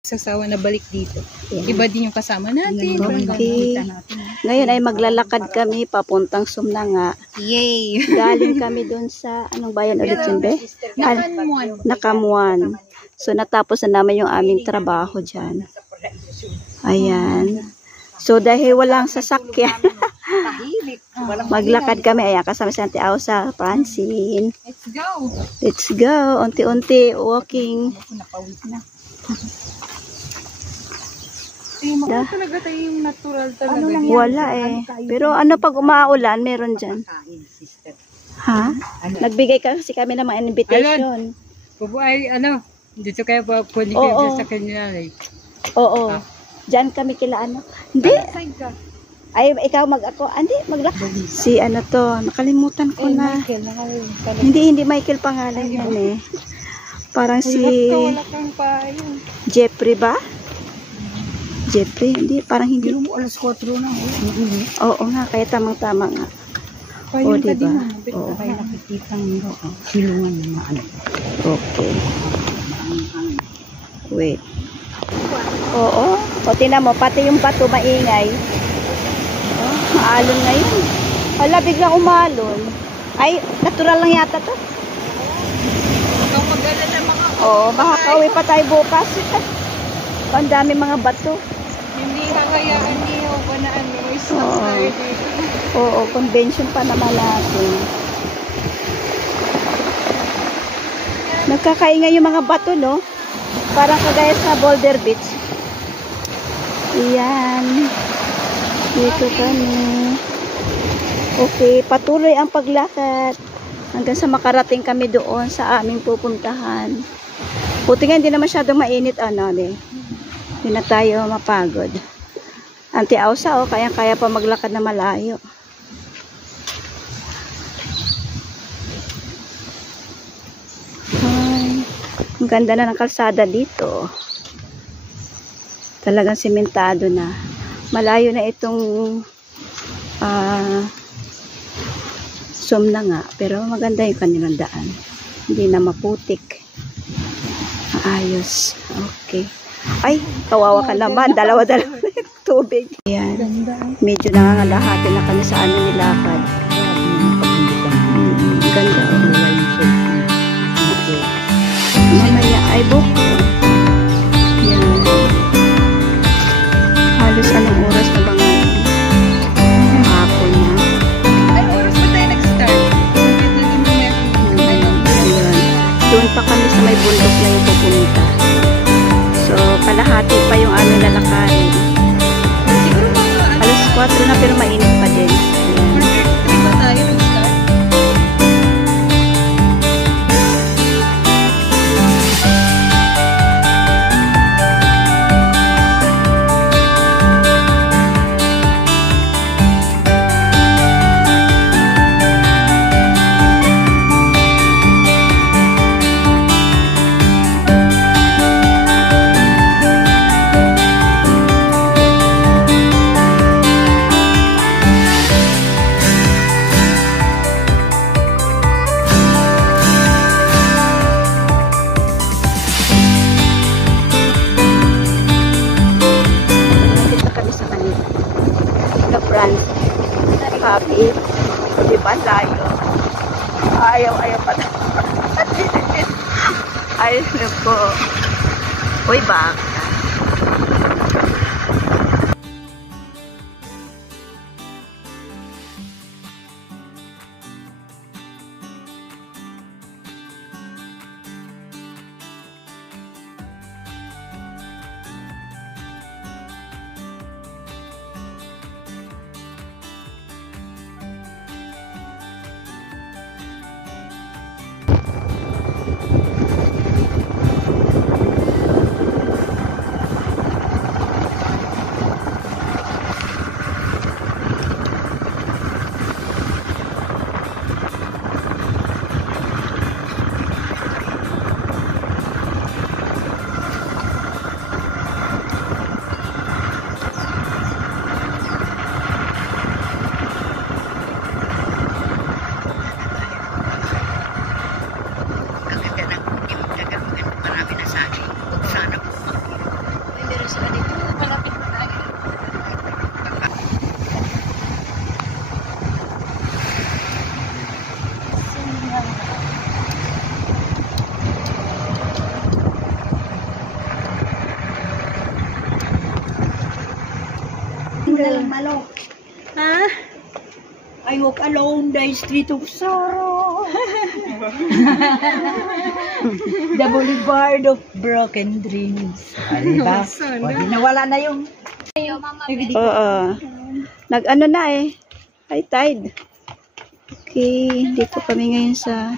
Sasawa na balik dito. Yan. Iba din yung kasama natin. Okay. Ngayon ay maglalakad kami papuntang Sumnanga. Yay! Galing kami doon sa, anong bayan ulit yun, be? Nakamuan. So, natapos na naman yung aming trabaho dyan. Ayan. So, dahil walang sasakyan, maglakad kami. Ayan, kasama si Auntie Ausa, Francine. Let's go! Let's go. Unti-unti, walking. Napawis na. Ano talaga tayo yung natural talaga? Wala eh. Pero ano pag umaulan, meron dyan. Ha? Nagbigay kasi kami ng mga invitation. Ay, ano? Dito kayo pa pwede Oo. kayo sa kanya eh. Oo. Dyan kami kila ano. Hindi. Ay, ikaw ako. Hindi, maglakad. Si ano to, nakalimutan ko na. Hindi Michael pangalan yan eh. Parang si Wala kang pa yun. Jeffrey ba? Jeffrey, hindi, parang hindi. Mo alas 4 na. Oo nga, kaya tamang-tama nga. O, diba? Oo. Kaya nakikita mo silungan ng mga ano. Okay. Wait. Oo. O, tinan mo, pati yung bato maingay. Oh, maalon ngayon. Hala, biglang umalon. Ay, natural lang yata to. Ikaw magala ng mga Oo, makakauwi pa tayo bukas. Ang dami mga bato. hindi kakayaan niyo pa na ano. Oo. Oo, convention pa naman natin. Nagkakaingay yung mga bato, no? Parang kagaya sa Boulder Beach. Iyan. Dito kami. Okay, patuloy ang paglakad. Hanggang sa makarating kami doon sa aming pupuntahan. Buti nga hindi na masyadong mainit, ano, eh. Hindi na tayo mapagod. Auntie Ausa, oh, kaya pa maglakad na malayo. Ay, ang ganda na ng kalsada dito. Talagang sementado na. Malayo na itong Sumnanga, pero maganda yung kanilang daan. Hindi na maputik. Ayos. Okay. Ay, kawawa ka naman. Dalawa-dalawa na yung tubig. Ayan. Medyo nangangalahati na kami sa aming nilakad. Ganda. Mamaya ay buko. Ayan. Halos anong oras na ba nga? Hapon na. Ay, oras ba tayo nag-start? Ayan. Doon pa kami sa may bundok na yung pupunta. So, kalahati pa yung aming lalakarin. Siguro mga Alas 4 na pero mainit pa din. Ayan. 3 ba tayo nag-start? Happy. Diba tayo? Ayaw pa tayo. Ayaw po. Uy, baka. sila dito. Malapit na tayo. Malo. Ha? I walk alone the street of sorrow. The boulevard of broken dreams. Diba? O, di nawala na yung... Oo. Nag-ano na eh. High tide. Okay. Dito kami ngayon sa...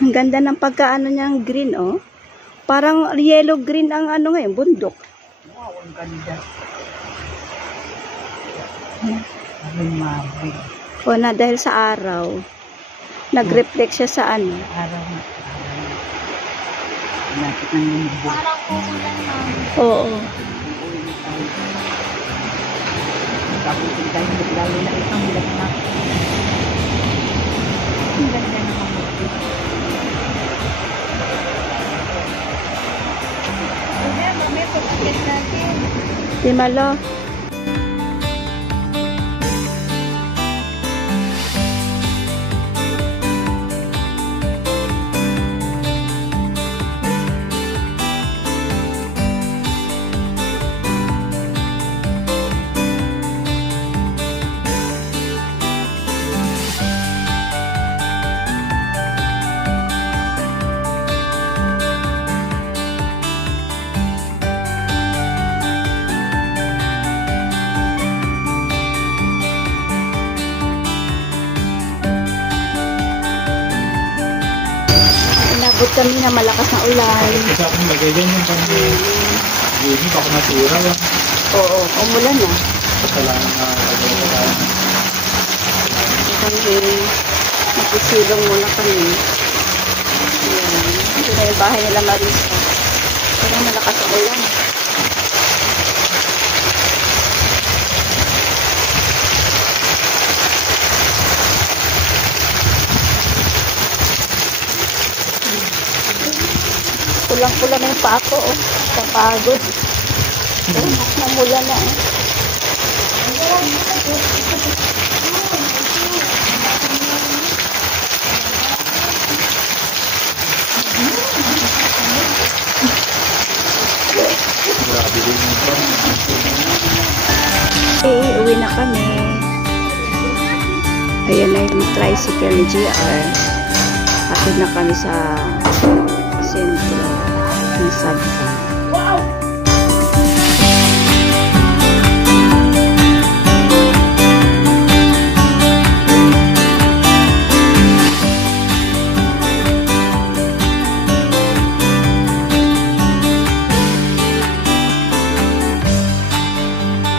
Ang ganda ng pagkaano niyang green, oh. Parang yellow green ang ano ngayon, bundok. Wow, ang ganda. Ang mabig. O na dahil sa araw, nag-reflect siya sa ano. Araw na. Lapit ng linggo. Parang umulan na. Oo. Tapos tayo lalo na itong bilang na. Ang ganda naman ito. Kaya mamaya pag-akit natin. Di malo. Inabot kami na malakas na ulan. Kasi ako magaganyan kami. Hindi pa ako nasira. Oo, umulan na. Kasalanan na kagawin. Kami, nakisilong muna kami. Ayan. Ito na yung bahay nila Marisa. Pero malakas ang ulan. Pulang-pula na yung pako, oh. Kapagod. Oh, namula na, eh. Grabe din ito. Okay, uwi na kami. Ayan na yung tricycle ni GR. Atid na kami sa sentro ng Sabta.